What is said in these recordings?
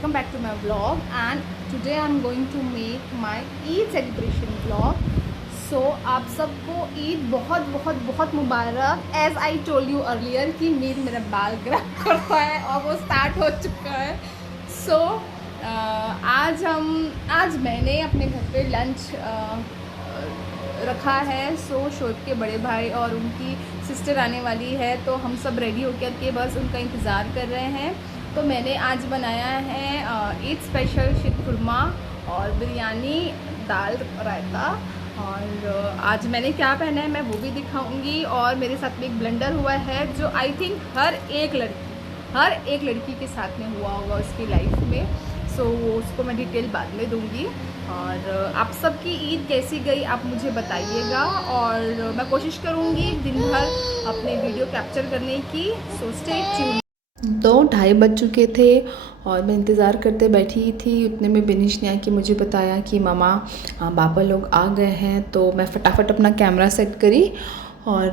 welcome back to my vlog, and today I'm going to make my Eid celebration vlog. So आप सबको ईद बहुत बहुत बहुत मुबारक। As I told you earlier कि मेरा बाल ग्रैब करता है और वो स्टार्ट हो चुका है। सो आज मैंने अपने घर पे लंच रखा है। सो शोएब के बड़े भाई और उनकी सिस्टर आने वाली है, तो हम सब रेडी होकर के बस उनका इंतज़ार कर रहे हैं। तो मैंने आज बनाया है ईद स्पेशल शीरखुरमा और बिरयानी, दाल रायता। और आज मैंने क्या पहना है मैं वो भी दिखाऊंगी। और मेरे साथ में एक ब्लेंडर हुआ है जो आई थिंक हर एक लड़की के साथ में हुआ होगा उसकी लाइफ में। सो उसको मैं डिटेल बाद में दूंगी। और आप सबकी ईद कैसी गई आप मुझे बताइएगा, और मैं कोशिश करूंगी दिन भर अपने वीडियो कैप्चर करने की। So stay tuned. 2:30 बज चुके थे और मैं इंतज़ार करते बैठी थी। उतने में बिनिश ने आके मुझे बताया कि मामा पापा लोग आ गए हैं। तो मैं फटाफट अपना कैमरा सेट करी और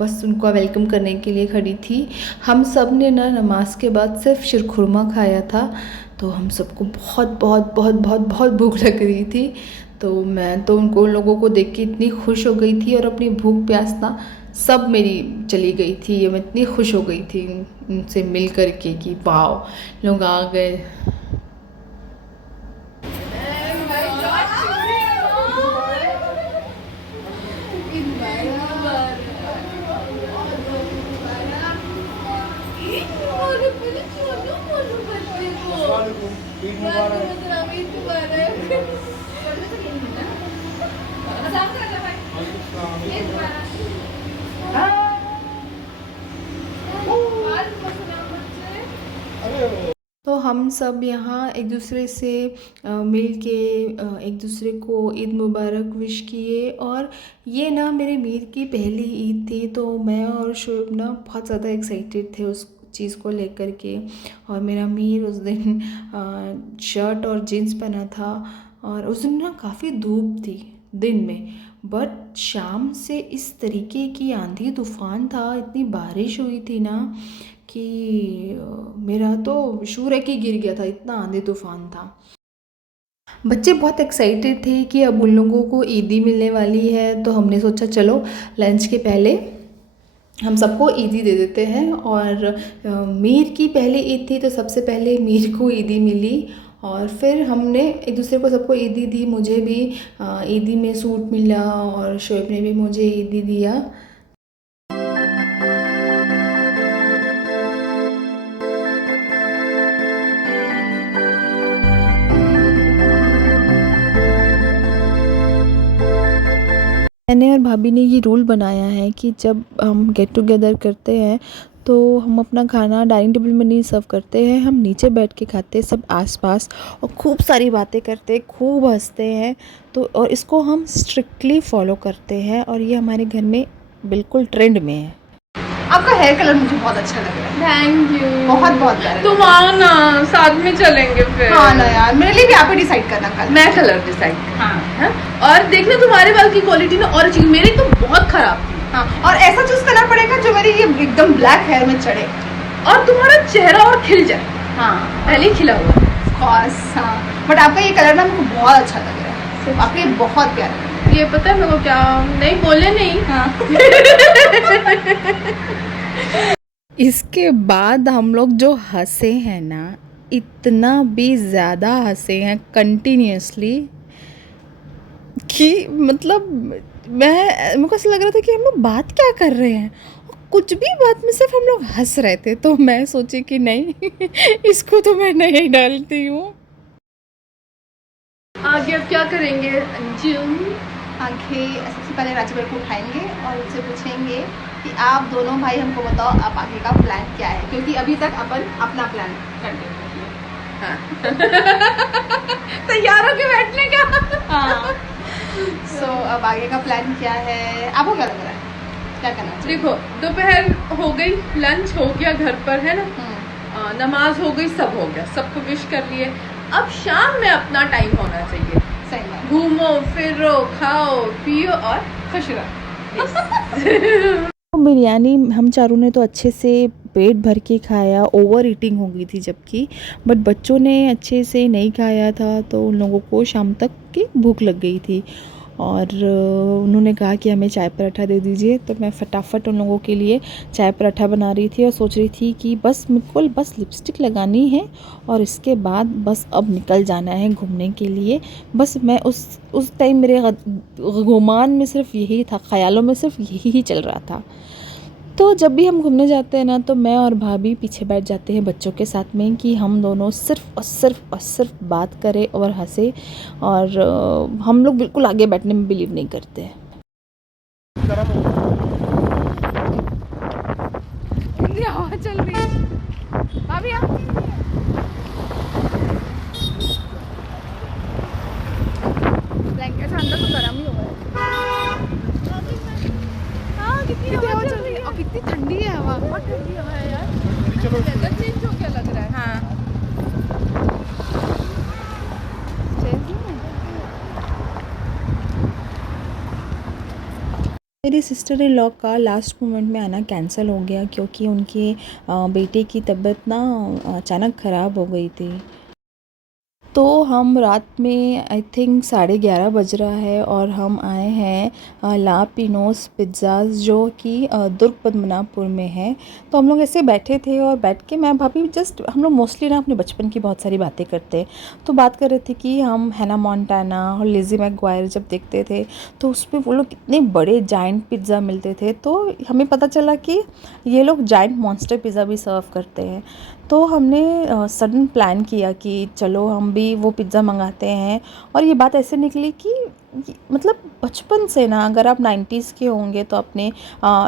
बस उनको वेलकम करने के लिए खड़ी थी। हम सब ने ना नमाज के बाद सिर्फ शीरखुरमा खाया था, तो हम सबको बहुत बहुत बहुत बहुत बहुत भूख लग रही थी। तो मैं तो उन लोगों को देख के इतनी खुश हो गई थी और अपनी भूख प्यास ना सब मेरी चली गई थी। मैं इतनी खुश हो गई थी उनसे मिल कर के कि वाह लोग आ गए। तो हम सब यहाँ एक दूसरे से मिल के एक दूसरे को ईद मुबारक विश किए। और ये ना मेरे मीर की पहली ईद थी, तो मैं और शोएब ना बहुत ज़्यादा एक्साइटेड थे उस चीज़ को लेकर के। और मेरा मीर उस दिन शर्ट और जीन्स पहना था। और उस दिन ना काफ़ी धूप थी दिन में, बट शाम से इस तरीके की आंधी तूफ़ान था, इतनी बारिश हुई थी ना कि मेरा तो शूर है कि गिर गया था, इतना आंधी तूफ़ान था। बच्चे बहुत एक्साइटेड थे कि अब उन लोगों को ईदी मिलने वाली है। तो हमने सोचा चलो लंच के पहले हम सबको ईदी दे देते हैं। और मीर की पहली ईद थी, तो सबसे पहले मीर को ईदी मिली और फिर हमने एक दूसरे को सबको ईदी दी। मुझे भी ईदी में सूट मिला और शोएब ने भी मुझे ईदी दिया। मैंने और भाभी ने ये रूल बनाया है कि जब हम गेट टुगेदर करते हैं तो हम अपना खाना डाइनिंग टेबल में नहीं सर्व करते हैं, हम नीचे बैठ के खाते हैं सब आसपास, और खूब सारी बातें करते हैं, खूब हंसते हैं। तो और इसको हम स्ट्रिक्टली फॉलो करते हैं और ये हमारे घर में बिल्कुल ट्रेंड में है। आपका हेयर कलर मुझे बहुत अच्छा लग रहा है। Thank you. बहुत बहुत प्यारा। तुम आओ ना, साथ में चलेंगे फिर। हाँ ना यार, मेरे लिए भी आप ही डिसाइड करना कल। मैं कलर डिसाइड। हाँ। और देखना तुम्हारे बाल की क्वालिटी ना और अच्छी, मेरी तो बहुत खराब थी। हाँ, और ऐसा चूज करना पड़ेगा जो मेरी ये एकदम ब्लैक हेयर में चढ़े और तुम्हारा चेहरा और खिल जाए। हाँ, पहले खिला हुआ है। हाँ, बट आपका ये कलर ना मुझे बहुत अच्छा लग रहा है। आपके बहुत प्यारा लग रहा है। ये पता है मेरे को क्या, नहीं बोले नहीं। हाँ। इसके बाद हम लोग जो हंसे हैं ना, इतना भी ज़्यादा हंसे हैं कंटिन्यूसली कि मतलब मेरे को ऐसा लग रहा था कि हम लोग बात क्या कर रहे हैं, कुछ भी बात में सिर्फ हम लोग हंस रहे थे। तो मैं सोची कि नहीं इसको तो मैं नहीं डालती हूँ। आगे अब क्या करेंगे अंजुम? आगे सबसे पहले राजू भाई को उठाएंगे और उनसे पूछेंगे कि आप दोनों भाई हमको बताओ आप आगे का प्लान क्या है, क्योंकि अभी तक अपन अपना प्लान करते हैं। तैयार होके बैठने का। हाँ। सो अब आगे का प्लान क्या है, आपको क्या लग रहा है, क्या करना चाहिए? देखो, दोपहर हो गई, लंच हो गया घर पर, है ना, नमाज हो गई, सब हो गया, सबको विश कर लिए। अब शाम में अपना टाइम होना चाहिए। सही बात। घूमो फिरो, खाओ पियो और खुश रहो। बिरयानी हम चारों ने तो अच्छे से पेट भर के खाया, ओवर ईटिंग हो गई थी जबकि, बट बच्चों ने अच्छे से नहीं खाया था तो उन लोगों को शाम तक की भूख लग गई थी और उन्होंने कहा कि हमें चाय पराठा दे दीजिए। तो मैं फटाफट उन लोगों के लिए चाय पराठा बना रही थी और सोच रही थी कि बस मुझको बस लिपस्टिक लगानी है और इसके बाद बस अब निकल जाना है घूमने के लिए। बस मैं उस टाइम मेरे गुमान में सिर्फ यही था, ख़यालों में सिर्फ यही ही चल रहा था। तो जब भी हम घूमने जाते हैं ना तो मैं और भाभी पीछे बैठ जाते हैं बच्चों के साथ में कि हम दोनों सिर्फ बात करें और हंसे और हम लोग बिल्कुल आगे बैठने में बिलीव नहीं करते हैं। ठंडी हवा चल रही है भाभी आप ब्लैंकेट अंदर तो गर्म ही होगा। हाँ कितनी हवा चल रही है और कितनी ठंडी है हवा, बहुत ठंडी हवा है यार। चलो वेदर चेंज हो गया लग रहा है। हाँ मेरी सिस्टर इन लॉ का लास्ट मोमेंट में आना कैंसिल हो गया क्योंकि उनके बेटे की तबीयत ना अचानक ख़राब हो गई थी। तो हम रात में आई थिंक 11:30 बज रहा है और हम आए हैं ला पिनोस पिज़्ज़ाज़ जो कि दुर्ग पद्मनाभपुर में है। तो हम लोग ऐसे बैठे थे और बैठ के मैं भाभी जस्ट हम लोग मोस्टली ना अपने बचपन की बहुत सारी बातें करते हैं। तो बात कर रहे थे कि हम हैना मोंटाना और लिज़ी मैकग्वायर जब देखते थे तो उसमें वो लोग कितने बड़े जाइंट पिज़्ज़ा मिलते थे। तो हमें पता चला कि ये लोग जाइंट मॉन्स्टर पिज़्ज़ा भी सर्व करते हैं। तो हमने सडन प्लान किया कि चलो हम भी वो पिज़्ज़ा मंगाते हैं। और ये बात ऐसे निकली कि मतलब बचपन से ना अगर आप 90s के होंगे तो अपने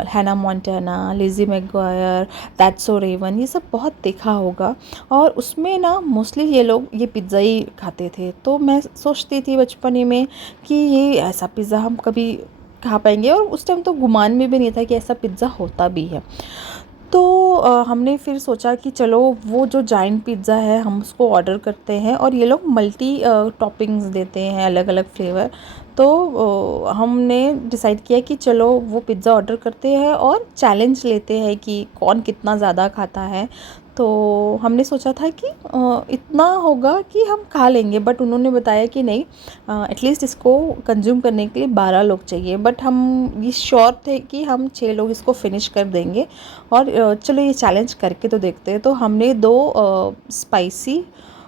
Hannah Montana, Lizzie McGuire, that's so Raven ये सब बहुत देखा होगा और उसमें ना मोस्टली ये लोग ये पिज़्ज़ा ही खाते थे। तो मैं सोचती थी बचपन में कि ये ऐसा पिज़्ज़ा हम कभी खा पाएंगे और उस टाइम तो गुमान में भी नहीं था कि ऐसा पिज़्ज़ा होता भी है। तो हमने फिर सोचा कि चलो वो जो जाइंट पिज़्ज़ा है हम उसको ऑर्डर करते हैं और ये लोग मल्टी टॉपिंग्स देते हैं अलग अलग फ्लेवर। तो हमने डिसाइड किया कि चलो वो पिज़्ज़ा ऑर्डर करते हैं और चैलेंज लेते हैं कि कौन कितना ज़्यादा खाता है। तो हमने सोचा था कि इतना होगा कि हम खा लेंगे, बट उन्होंने बताया कि नहीं, एटलीस्ट इसको कंज्यूम करने के लिए 12 लोग चाहिए। बट हम ये श्योर थे कि हम 6 लोग इसको फिनिश कर देंगे और चलो ये चैलेंज करके तो देखते हैं। तो हमने 2 स्पाइसी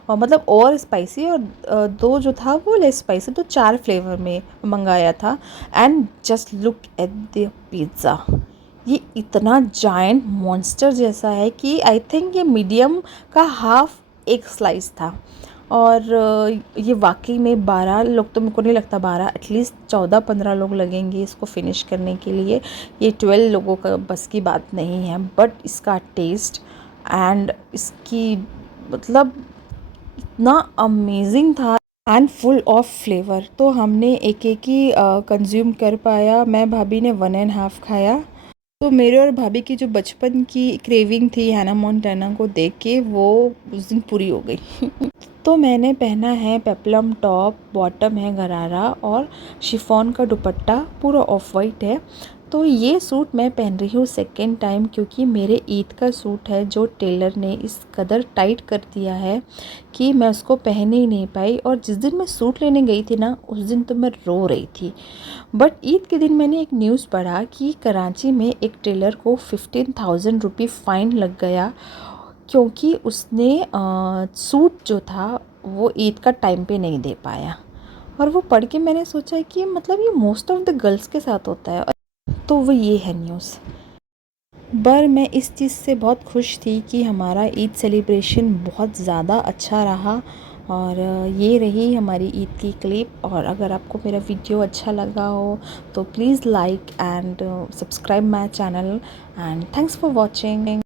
मतलब और स्पाइसी और 2 जो था वो लेस स्पाइसी, तो 4 फ्लेवर में मंगाया था। And just look at the pizza, ये इतना जायंट मॉन्स्टर जैसा है कि आई थिंक ये मीडियम का हाफ एक स्लाइस था। और ये वाकई में 12 लोग तो मेरे को नहीं लगता, 12 एटलीस्ट 14-15 लोग लगेंगे इसको फिनिश करने के लिए। ये 12 लोगों का बस की बात नहीं है। बट इसका टेस्ट एंड इसकी मतलब इतना अमेजिंग था एंड फुल ऑफ फ्लेवर। तो हमने एक एक ही कंज्यूम कर पाया। मैं भाभी ने 1.5 खाया। तो मेरे और भाभी की जो बचपन की क्रेविंग थी हैना मोंटाना को देख के वो उस दिन पूरी हो गई। तो मैंने पहना है पेप्लम टॉप, बॉटम है गरारा और शिफॉन का दुपट्टा पूरा ऑफ वाइट है। तो ये सूट मैं पहन रही हूँ सेकेंड टाइम क्योंकि मेरे ईद का सूट है जो टेलर ने इस कदर टाइट कर दिया है कि मैं उसको पहन ही नहीं पाई। और जिस दिन मैं सूट लेने गई थी ना उस दिन तो मैं रो रही थी। बट ईद के दिन मैंने एक न्यूज़ पढ़ा कि कराची में एक टेलर को 15,000 रुपये फ़ाइन लग गया क्योंकि उसने सूट जो था वो ईद का टाइम पे नहीं दे पाया। और वो पढ़ के मैंने सोचा कि मतलब ये मोस्ट ऑफ द गर्ल्स के साथ होता है। तो वो ये है न्यूज़। पर मैं इस चीज़ से बहुत खुश थी कि हमारा ईद सेलिब्रेशन बहुत ज़्यादा अच्छा रहा। और ये रही हमारी ईद की क्लिप। और अगर आपको मेरा वीडियो अच्छा लगा हो तो please like and subscribe my channel and thanks for watching.